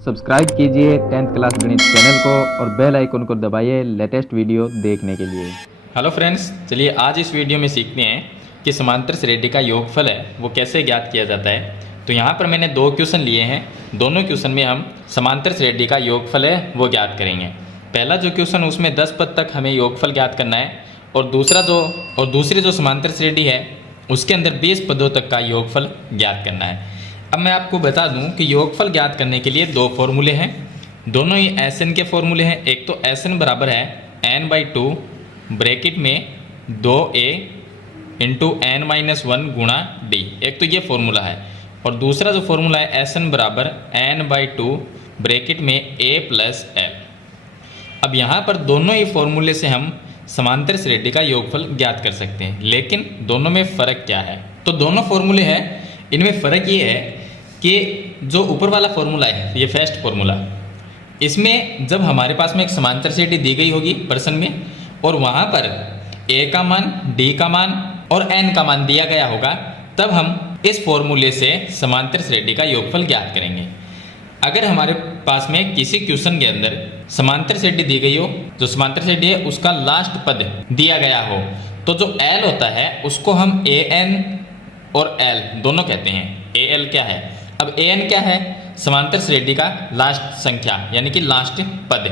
Subscribe कीजिए 10th class गणित channel को और बेल आइकन को दबाइए लेटेस्ट वीडियो देखने के लिए। हेलो फ्रेंड्स, चलिए आज इस वीडियो में सीखते हैं कि समांतर श्रेणी का योगफल है वो कैसे ज्ञात किया जाता है। तो यहाँ पर मैंने दो क्वेश्चन लिए हैं, दोनों क्वेश्चन में हम समांतर श्रेणी का योगफल है वो ज्ञात करेंगे। पहला जो क्वेश्चन उसमें 10 पद तक हमें योगफल ज्ञात करना है और दूसरी जो समांतर श्रेणी है उसके अंदर 20 पदों तक का योगफल ज्ञात करना है। अब मैं आपको बता दूं कि योगफल ज्ञात करने के लिए दो फॉर्मूले हैं, दोनों ही एस एन के फॉर्मूले हैं। एक तो एस एन बराबर है n/2 ब्रैकेट में 2a इंटू n-1 गुणा डी, एक तो ये फॉर्मूला है। और दूसरा जो फॉर्मूला है एस एन बराबर n/2 ब्रैकेट में a प्लस l। अब यहाँ पर दोनों ही फॉर्मूले से हम समांतर श्रेणी का योगफल ज्ञात कर सकते हैं, लेकिन दोनों में फ़र्क क्या है? तो दोनों फॉर्मूले हैं, इनमें फ़र्क ये है कि जो ऊपर वाला फॉर्मूला है ये फर्स्ट फॉर्मूला, इसमें जब हमारे पास में एक समांतर श्रेणी दी गई होगी प्रश्न में और वहाँ पर a का मान, d का मान और n का मान दिया गया होगा, तब हम इस फॉर्मूले से समांतर श्रेणी का योगफल ज्ञात करेंगे। अगर हमारे पास में किसी क्वेश्चन के अंदर समांतर श्रेणी दी गई हो, जो समांतर श्रेणी है उसका लास्ट पद दिया गया हो, तो जो l होता है उसको हम an और l दोनों कहते हैं। al क्या है? अब an क्या है? समांतर श्रेणी का लास्ट संख्या यानी कि लास्ट पद,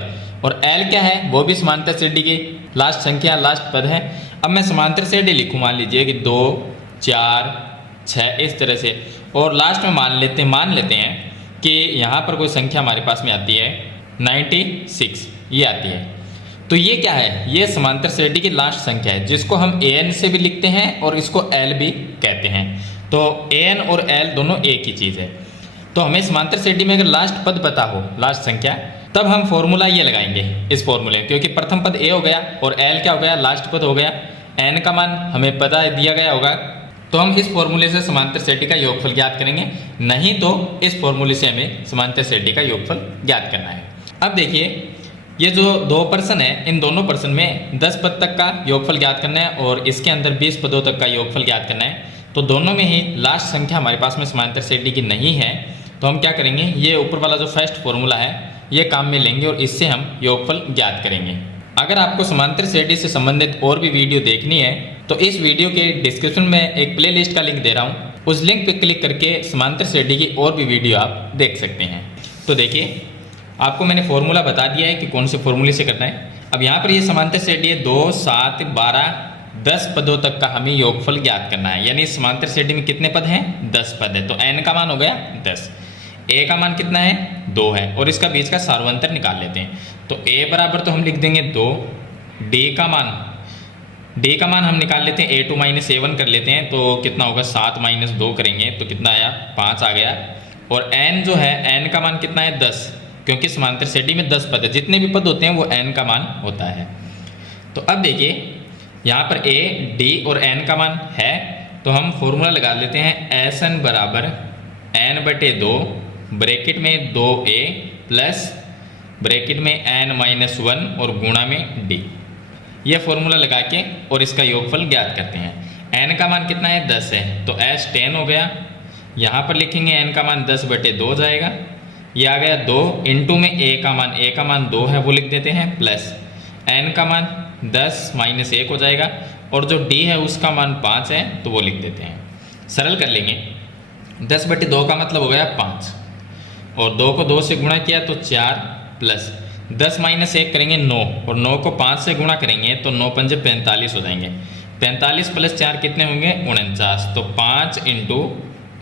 और l क्या है? वो भी समांतर श्रेणी की लास्ट संख्या, लास्ट पद है। अब मैं समांतर श्रेणी लिखूँ, मान लीजिए कि 2, 4, 6 इस तरह से, और लास्ट में मान लेते हैं कि यहाँ पर कोई संख्या हमारे पास में आती है 96, ये आती है। तो ये क्या है? ये समांतर श्रेणी की लास्ट संख्या है जिसको हम an से भी लिखते हैं और इसको l भी कहते हैं। तो an और l दोनों एक ही चीज़ है। तो हमें समांतर श्रेणी में अगर लास्ट पद पता हो, लास्ट संख्या, तब हम फॉर्मूला ये लगाएंगे इस फॉर्मूले, क्योंकि प्रथम पद a हो गया और l क्या हो गया? लास्ट पद हो गया। n का मान हमें पता दिया गया होगा, तो हम इस फॉर्मूले से समांतर श्रेणी का योगफल ज्ञात करेंगे, नहीं तो इस फॉर्मूले से हमें समांतर श्रेणी का योगफल ज्ञात करना है। अब देखिए, ये जो दो प्रश्न है, इन दोनों प्रश्न में 10 पद तक का योगफल ज्ञात करना है और इसके अंदर 20 पदों तक का योगफल ज्ञात करना है। तो दोनों में ही लास्ट संख्या हमारे पास में समांतर श्रेणी की नहीं है, तो हम क्या करेंगे, ये ऊपर वाला जो फर्स्ट फॉर्मूला है ये काम में लेंगे और इससे हम योगफल ज्ञात करेंगे। अगर आपको समांतर श्रेणी से संबंधित और भी वीडियो देखनी है तो इस वीडियो के डिस्क्रिप्शन में एक प्लेलिस्ट का लिंक दे रहा हूँ, उस लिंक पर क्लिक करके समांतर श्रेणी की और भी वीडियो आप देख सकते हैं। तो देखिए, आपको मैंने फॉर्मूला बता दिया है कि कौन से फॉर्मूले से करना है। अब यहाँ पर ये समांतर श्रेणी है 2, 7, 12, 10 पदों तक का हमें योगफल ज्ञात करना है। यानी समांतर श्रेणी में कितने पद हैं? 10 पद है। तो n का मान हो गया 10, a का मान कितना है? 2 है, और इसका बीच का सार्वंतर निकाल लेते हैं। तो a बराबर तो हम लिख देंगे 2, d का मान हम निकाल लेते हैं, a2 - a1 कर लेते हैं, तो कितना होगा? 7 - 2 करेंगे तो कितना आया? 5 आ गया। और n जो है, n का मान कितना है? 10, क्योंकि समांतर श्रेणी में 10 पद है, जितने भी पद होते हैं वो n का मान होता है। तो अब देखिए, यहाँ पर a, d और n का मान है, तो हम फॉर्मूला लगा लेते हैं Sn बराबर n/2 ब्रैकेट में 2a प्लस ब्रैकेट में n-1 और गुणा में d। यह फॉर्मूला लगा के और इसका योगफल ज्ञात करते हैं। n का मान कितना है? 10 है, तो S10 हो गया। यहाँ पर लिखेंगे n का मान 10/2 जाएगा, ये आ गया 2 इंटू में a का मान 2 है वो लिख देते हैं, प्लस n का मान 10 - 1 हो जाएगा, और जो d है उसका मान 5 है तो वो लिख देते हैं। सरल कर लेंगे, 10/2 का मतलब हो गया 5, और 2 को 2 से गुणा किया तो 4, प्लस 10 - 1 करेंगे 9, और 9 को 5 से गुणा करेंगे तो 9 पंजे 45 हो जाएंगे। 45 प्लस 4 कितने होंगे? 49, तो 5 इंटू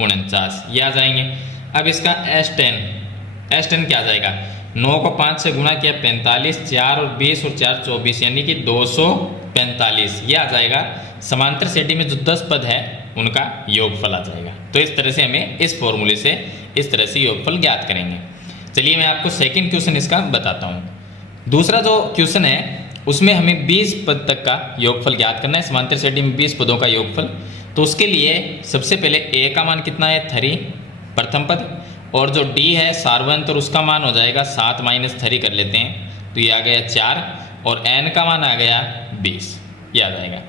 49 ये आ जाएंगे। अब इसका S10 क्या आ जाएगा? 9 को 5 से गुणा किया 45, 4 और 20 और 4 24, यानी कि 245 ये आ जाएगा। समांतर श्रेणी में जो 10 पद है उनका योगफल आ जाएगा। तो इस तरह से हमें इस फॉर्मूले से इस तरह से योगफल ज्ञात करेंगे। चलिए मैं आपको सेकंड क्वेश्चन इसका बताता हूँ। दूसरा जो क्वेश्चन है उसमें हमें 20 पद तक का योगफल ज्ञात करना है, समांतर श्रेणी में 20 पदों का योगफल। तो उसके लिए सबसे पहले a का मान कितना है? 3 प्रथम पद, और जो d है सार्वंतर उसका मान हो जाएगा 7 - 3 कर लेते हैं, तो ये आ गया 4, और n का मान आ गया 20, ये आ जाएगा।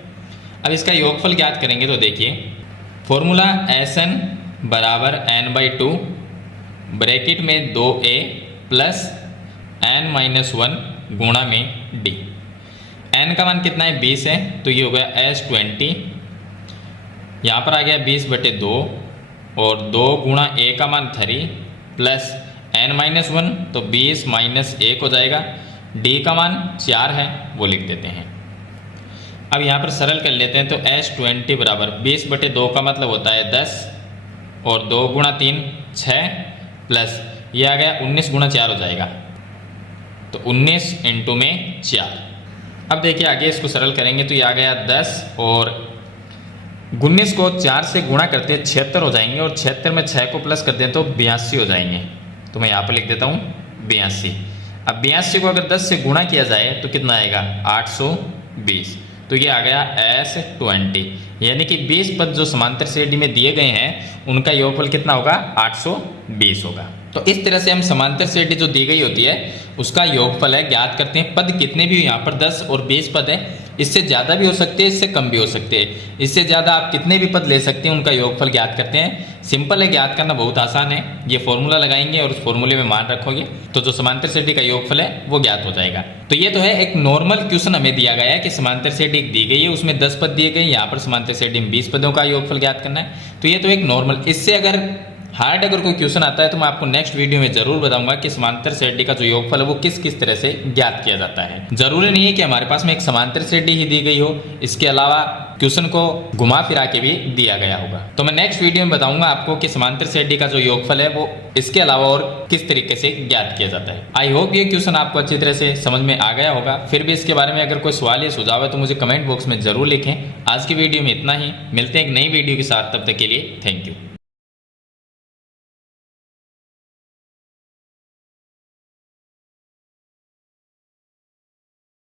अब इसका योगफल ज्ञात करेंगे तो देखिए, फॉर्मूला Sn बराबर n/2 ब्रैकेट में 2a प्लस n-1 गुणा में d। n का मान कितना है 20 है, तो ये हो गया S20, यहाँ पर आ गया 20/2 और 2 गुणा a का मान 3 प्लस n-1 तो 20 माइनस 1 हो जाएगा। d का मान 4 है, वो लिख देते हैं। अब यहाँ पर सरल कर लेते हैं, तो S20 बराबर 20/2 का मतलब होता है 10 और 2 गुणा 3 6 प्लस ये आ गया 19 गुणा 4 हो जाएगा, तो 19 इंटू में 4। अब देखिए आगे इसको सरल करेंगे तो ये आ गया 10 और 19 को 4 से गुणा करते हैं 76 हो जाएंगे और 76 में 6 को प्लस कर दें तो 82 हो जाएंगे। तो मैं यहाँ पर लिख देता हूँ 82। अब 82 को अगर 10 से गुणा किया जाए तो कितना आएगा 820, तो ये आ गया S20, यानी कि 20 पद जो समांतर श्रेणी में दिए गए हैं उनका योगफल कितना होगा 820 होगा। तो इस तरह से हम समांतर श्रेणी जो दी गई होती है उसका योगफल है ज्ञात करते हैं। पद कितने भी यहाँ पर 10 और 20 पद है, इससे ज़्यादा भी हो सकते हैं, इससे कम भी हो सकते हैं। इससे ज़्यादा आप कितने भी पद ले सकते हैं, उनका योगफल ज्ञात करते हैं। सिंपल है, ज्ञात करना बहुत आसान है। ये फॉर्मूला लगाएंगे और उस फॉर्मूले में मान रखोगे तो जो समांतर श्रेणी का योगफल है वो ज्ञात हो जाएगा। तो ये तो है एक नॉर्मल क्वेश्चन हमें दिया गया है कि समांतर श्रेणी दी गई है, उसमें 10 पद दिए गए, यहाँ पर समांतर श्रेणी में 20 पदों का योगफल ज्ञात करना है। तो ये तो एक नॉर्मल, इससे अगर हार्ड अगर कोई क्वेश्चन आता है तो मैं आपको नेक्स्ट वीडियो में जरूर बताऊंगा कि समांतर श्रेणी का जो योगफल है वो किस किस तरह से ज्ञात किया जाता है। जरूरी नहीं है कि हमारे पास में एक समांतर श्रेणी ही दी गई हो, इसके अलावा क्वेश्चन को घुमा फिरा के भी दिया गया होगा। तो मैं नेक्स्ट वीडियो में बताऊंगा आपको कि समांतर श्रेणी का जो योगफल है वो इसके अलावा और किस तरीके से ज्ञात किया जाता है। आई होप ये क्वेश्चन आपको अच्छी तरह से समझ में आ गया होगा। फिर भी इसके बारे में अगर कोई सवाल या सुझाव है तो मुझे कमेंट बॉक्स में जरूर लिखें। आज की वीडियो में इतना ही, मिलते हैं एक नई वीडियो के साथ, तब तक के लिए थैंक यू।